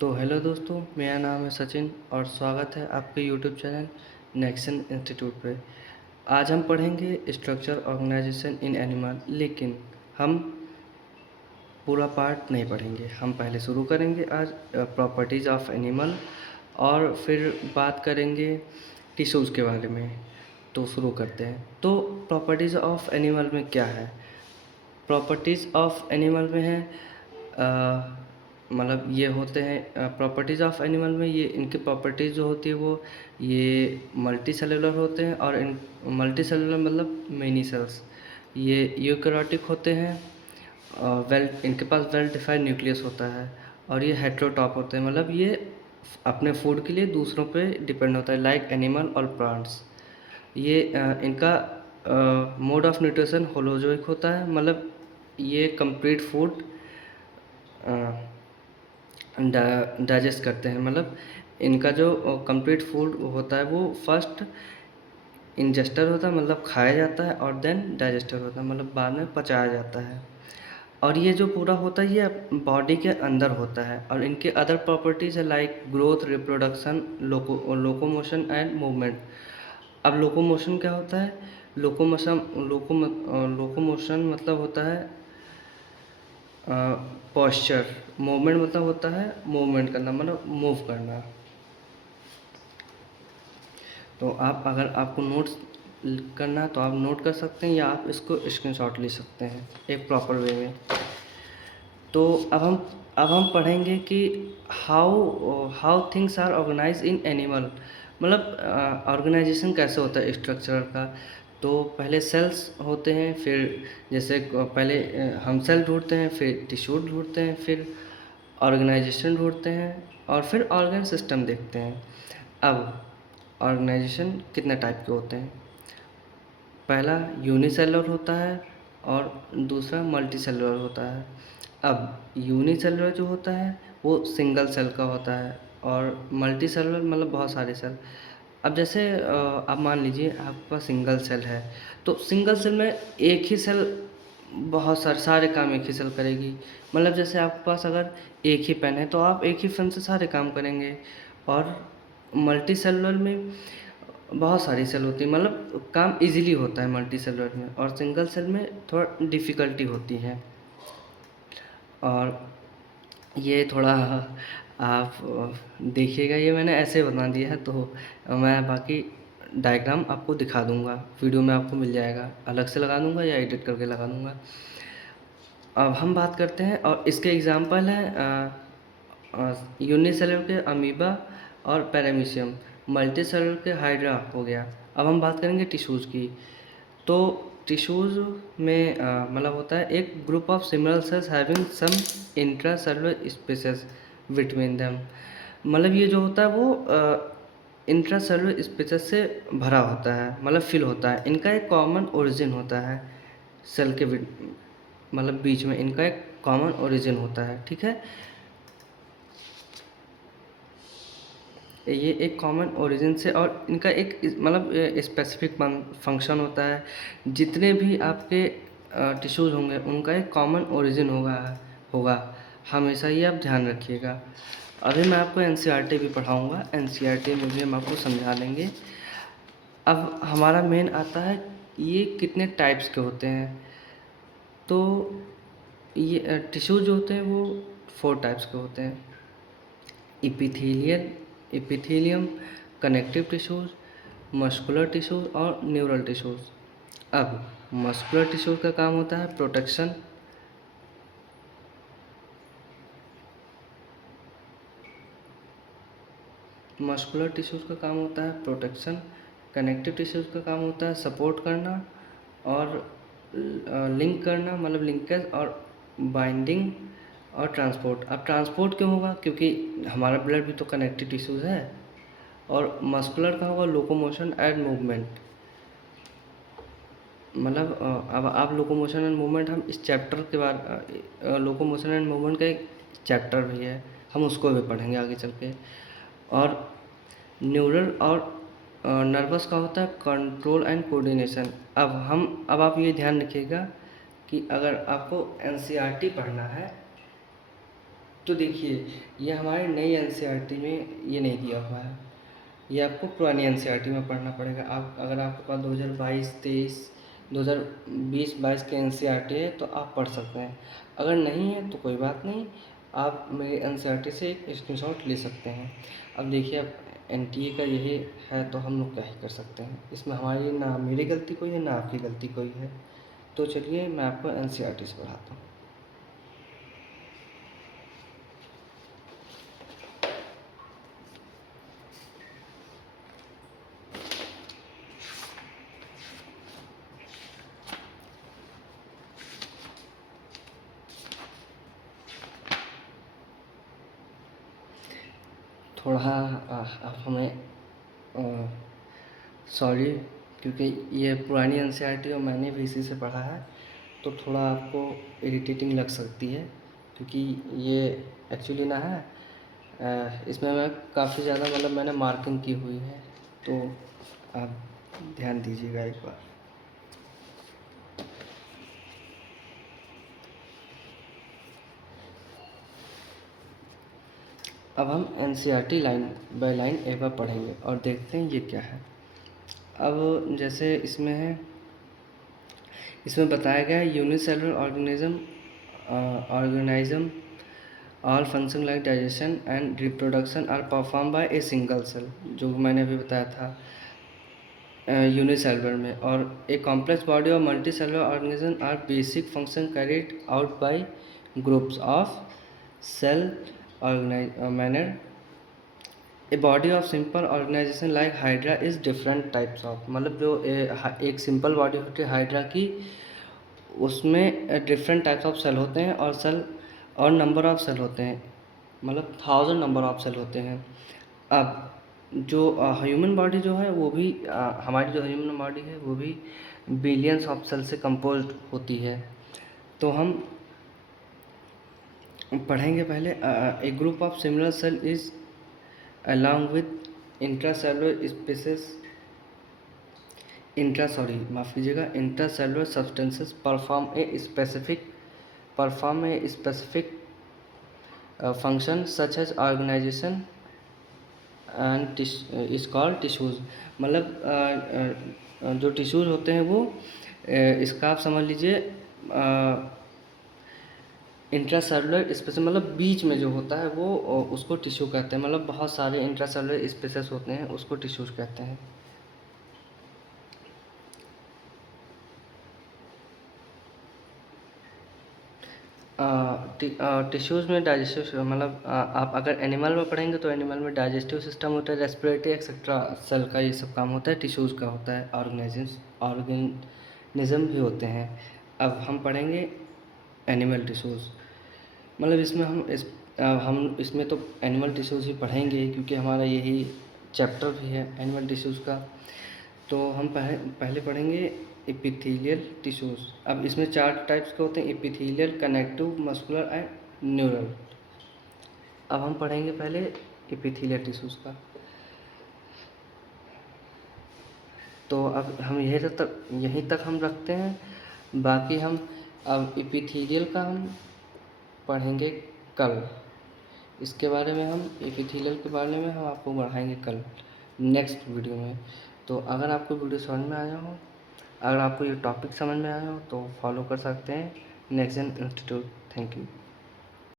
तो हेलो दोस्तों, मेरा नाम है सचिन और स्वागत है आपके यूट्यूब चैनल नेक्सन इंस्टीट्यूट पे। आज हम पढ़ेंगे स्ट्रक्चर ऑर्गेनाइजेशन इन एनिमल, लेकिन हम पूरा पार्ट नहीं पढ़ेंगे। हम पहले शुरू करेंगे आज प्रॉपर्टीज़ ऑफ एनिमल और फिर बात करेंगे टिश्यूज़ के बारे में। तो शुरू करते हैं। तो प्रॉपर्टीज़ ऑफ एनिमल में क्या है? प्रॉपर्टीज़ ऑफ एनिमल में है मतलब ये होते हैं प्रॉपर्टीज़ ऑफ एनिमल में, ये इनकी प्रॉपर्टीज़ जो होती है वो ये मल्टी सेलुलर होते हैं। और इन मल्टी सेलुलर मतलब मेनी सेल्स, ये यूकैरियोटिक होते हैं। इनके पास वेल डिफाइंड न्यूक्लियस होता है और ये हेटेरोटॉप होते हैं, मतलब ये अपने फूड के लिए दूसरों पे डिपेंड होता है, लाइक एनिमल और प्लांट्स। ये इनका मोड ऑफ न्यूट्रिशन होलोजोइक होता है, मतलब ये कंप्लीट फूड डाइजेस्ट करते हैं। मतलब इनका जो कंप्लीट फूड होता है वो फर्स्ट इंजेस्टर होता है, मतलब खाया जाता है, और देन डाइजेस्टर होता है, मतलब बाद में पचाया जाता है। और ये जो पूरा होता है ये बॉडी के अंदर होता है। और इनके अदर प्रॉपर्टीज़ है like growth, reproduction, locomotion and movement. अब लोकोमोशन क्या होता है? लोकोमोशन लोकोमोशन मतलब होता है पॉस्चर। मूवमेंट मतलब होता है मूवमेंट करना, मतलब मूव करना। तो आप अगर आपको नोट्स करना है तो आप नोट कर सकते हैं या आप इसको स्क्रीनशॉट ले सकते हैं एक प्रॉपर वे में। तो अब हम पढ़ेंगे कि how how things are organise in animal, मतलब ऑर्गेनाइजेशन कैसे होता है स्ट्रक्चर का। तो पहले सेल्स होते हैं, फिर जैसे पहले हम सेल ढूंढते हैं, फिर टिश्यू ढूंढते हैं, फिर ऑर्गेनाइजेशन ढूंढते हैं, और फिर ऑर्गन सिस्टम देखते हैं। अब ऑर्गेनाइजेशन कितने टाइप के होते हैं? पहला यूनिसेलुलर होता है और दूसरा मल्टी सेलुलर होता है। अब यूनिसेलुलर जो होता है वो सिंगल सेल का होता है, और मल्टी सेलुलर मतलब बहुत सारे सेल। अब जैसे आप मान लीजिए आपके पास सिंगल सेल है, तो सिंगल सेल में एक ही सेल बहुत सारे काम एक ही सेल करेगी। मतलब जैसे आपके पास अगर एक ही पेन है तो आप एक ही पेन से सारे काम करेंगे। और मल्टी सेलुलर में बहुत सारी सेल होती है, मतलब काम इजीली होता है मल्टी सेलुलर में, और सिंगल सेल में थोड़ा डिफ़िकल्टी होती है। और ये थोड़ा आप देखिएगा, ये मैंने ऐसे बना दिया है, तो मैं बाकी डायग्राम आपको दिखा दूंगा, वीडियो में आपको मिल जाएगा, अलग से लगा दूंगा या एडिट करके लगा दूंगा। अब हम बात करते हैं, और इसके एग्जांपल हैं यूनिसेलुलर के अमीबा और पैरामीशियम, मल्टी सेलुलर के हाइड्रा हो गया। अब हम बात करेंगे टिश्यूज़ की। तो टिश्यूज़ में मतलब होता है एक group of similar cells having some intra cellular spaces between them. मतलब ये जो होता है वो इंट्रा सेलुलर स्पेसेस से भरा होता है, मतलब फिल होता है। इनका एक कॉमन ओरिजिन होता है सेल के मतलब बीच में इनका एक कॉमन ओरिजिन होता है, ठीक है। ये एक कॉमन ओरिजिन से, और इनका एक मतलब स्पेसिफिक फंक्शन होता है। जितने भी आपके टिश्यूज़ होंगे उनका एक कॉमन ओरिजिन होगा। हमेशा ये आप ध्यान रखिएगा। अभी मैं आपको एनसीईआरटी भी पढ़ाऊँगा, एनसीईआरटी में भी हम आपको समझा देंगे। अब हमारा मेन आता है ये कितने टाइप्स के होते हैं। तो ये टिश्यूज़ जो होते हैं वो 4 टाइप्स के होते हैं: epithelium, connective tissues, muscular tissues और न्यूरल टिश्यूज़। अब मस्कुलर टिश्यूज़ का काम होता है प्रोटेक्शन, मस्कुलर टिश्यूज़ का काम होता है प्रोटेक्शन, कनेक्टिव टिश्यूज़ का काम होता है सपोर्ट करना और लिंक करना, मतलब लिंकेज और बाइंडिंग और ट्रांसपोर्ट। अब ट्रांसपोर्ट क्यों होगा? क्योंकि हमारा ब्लड भी तो कनेक्टिव टिश्यूज़ है। और मस्कुलर का होगा लोकोमोशन एंड मूवमेंट, मतलब अब आप लोकोमोशन एंड मूवमेंट, हम इस चैप्टर के बाद लोकोमोशन एंड मूवमेंट का एक चैप्टर भी है, हम उसको भी पढ़ेंगे आगे चल के। और न्यूरल और नर्वस का होता है कंट्रोल एंड कोऑर्डिनेशन। अब आप ये ध्यान रखिएगा कि अगर आपको एनसीईआरटी पढ़ना है तो देखिए, ये हमारे नई एनसीईआरटी में ये नहीं दिया हुआ है, ये आपको पुरानी एनसीईआरटी में पढ़ना पड़ेगा। आप अगर आपके पास 2022-23 2020-22 की एनसीईआरटी है तो आप पढ़ सकते हैं, अगर नहीं है तो कोई बात नहीं, आप मेरी एनसीईआरटी से एक स्क्रीनशॉट ले सकते हैं। अब देखिए, अब एनटीए का यही है तो हम लोग क्या ही कर सकते हैं, इसमें हमारी ना मेरी गलती कोई है ना आपकी गलती कोई है। तो चलिए मैं आपको एनसीईआरटी से पढ़ाता हूँ। थोड़ा आप हमें सॉरी, क्योंकि ये पुरानी एनसीईआरटी और मैंने भी इसी से पढ़ा है, तो थोड़ा आपको इरिटेटिंग लग सकती है, क्योंकि ये एक्चुअली ना है इसमें मैं काफ़ी ज़्यादा मतलब मैंने मार्किंग की हुई है, तो आप ध्यान दीजिएगा एक बार। अब हम एनसीईआरटी लाइन बाय लाइन एक बार पढ़ेंगे और देखते हैं ये क्या है। अब जैसे इसमें है, इसमें बताया गया है unicellular organism all function like digestion and reproduction are perform by a single cell, जो मैंने अभी बताया था यूनिसेलुलर में। और a complex body of multi cellular organism are basic function carried out by groups of cell manner. A body of simple organisation like hydra is different types of, मतलब जो एक सिंपल बॉडी होती है hydra की, उसमें different types of cell होते हैं और सेल और नंबर ऑफ सेल होते हैं, मतलब 1000 नंबर ऑफ सेल होते हैं। अब जो ह्यूमन बॉडी जो है वो भी हमारी जो ह्यूमन बॉडी है वो भी बिलियंस ऑफ सेल से कंपोज्ड होती है। तो हम पढ़ेंगे पहले a group of similar cell is along with intracellular species माफ़ कीजिएगा, intracellular substances perform a specific function such as organisation and is called tissues. मतलब जो टिश्यूज़ होते हैं वो इसका आप समझ लीजिए इंट्रासेलुलर स्पेसेस, मतलब बीच में जो होता है वो उसको टिश्यू कहते हैं, मतलब बहुत सारे इंट्रासेलुलर स्पेसेस होते हैं उसको टिश्यूज़ कहते हैं। टिश्यूज़ में डाइजेस्टिव, मतलब आप अगर एनिमल में पढ़ेंगे तो एनिमल में डाइजेस्टिव सिस्टम होता है, रेस्पिरेटरी एक्सेट्रा सेल का ये सब काम होता है, टिश्यूज़ का होता है, ऑर्गेनिज्म भी होते हैं। अब हम पढ़ेंगे एनिमल टिश्यूज़, मतलब इसमें हम इसमें तो एनिमल टिश्यूज़ ही पढ़ेंगे क्योंकि हमारा यही चैप्टर भी है एनिमल टिश्यूज़ का। तो हम पहले पढ़ेंगे एपिथेलियल टिश्यूज़। अब इसमें 4 टाइप्स के होते हैं, epithelial, connective, muscular and neural. अब हम पढ़ेंगे पहले एपिथेलियल टिश्यूज़ का। तो अब हम यहीं तक हम रखते हैं, बाकी हम अब एपिथेलियल का हम पढ़ेंगे कल। इसके बारे में हम एपिथेलियल के बारे में हम आपको बढ़ाएंगे कल नेक्स्ट वीडियो में। तो अगर आपको वीडियो समझ में आया हो, अगर आपको ये टॉपिक समझ में आया हो तो फॉलो कर सकते हैं next gen institute. Thank you.